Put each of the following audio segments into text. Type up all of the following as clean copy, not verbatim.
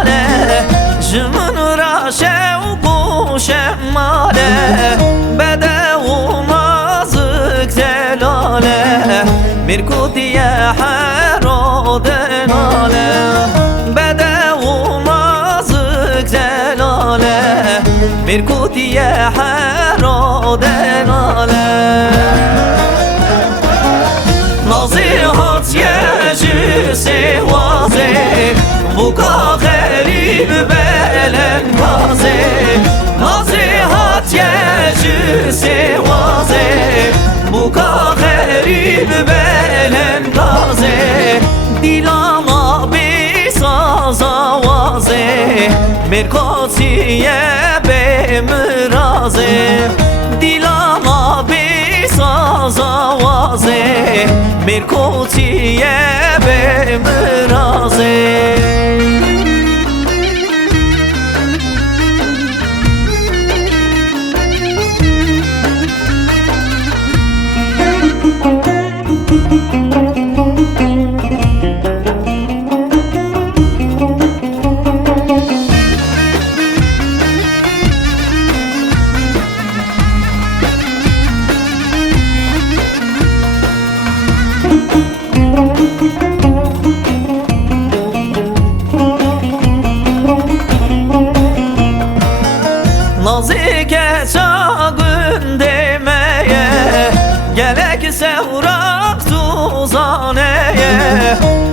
ناله جمن را شوق و شماله بده و نازک دلاله مرکوتی حراد ناله بده و نازک دلاله مرکوتی حراد ناله نازیهات یه جیسی وازه بوکا غریب بلن بازه نازیهات یه جیسی وازه بوکا غریب بلن بازه دیلاما بی ساز آوازه مرکاتیه به مرازه دیلاما بی ساز آوازه مرکاتیه به مرازه Nazike çağın demeye Gelek sevrak tuzaneye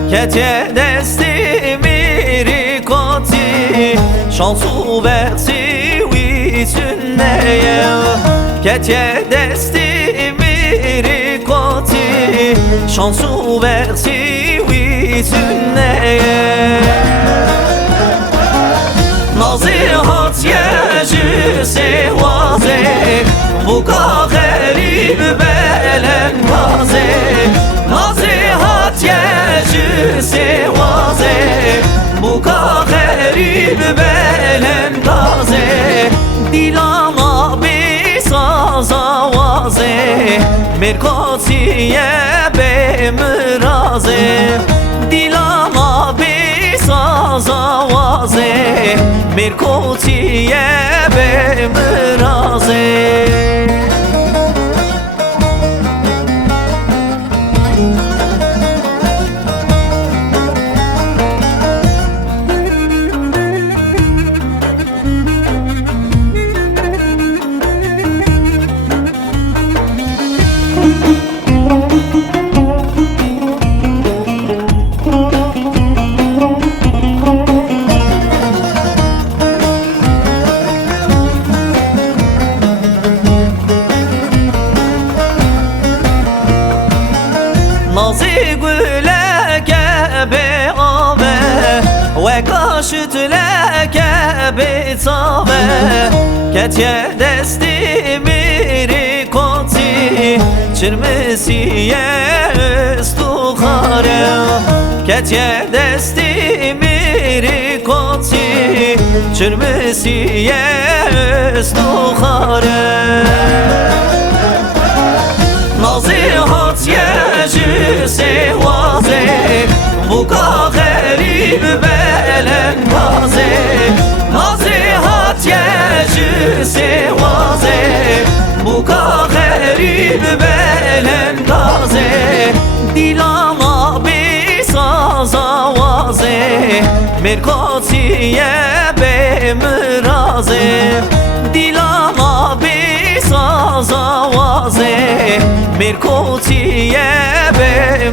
Kete desti miri koti Şansu versi vitünneye Kete desti miri koti Şansu versi vitünneye نازیهات یه جیسی وازه بوکا غریب بلن بازه نازیهات یه جیسی وازه بوکا غریب بلن بازه دیلاما بی ساز آوازه مرکاتیه به مرازه دیلاما بی ساز آوازه مرکاتیه به مرازه نازی گلک به آبه و کاشت لک به تابه کتیه دستی میری کتی چرمسیه استخاره کتیه دستی میری کتی چرمسیه استخاره نازیهات یه جیسی وازه بوکا غریب بلن بازه نازیهات یه جیسی وازه بوکا غریب بلن بازه دیلاما بی ساز آوازه مرکاتیه به مرازه دیلاما بی ساز آوازه مرکاتیه به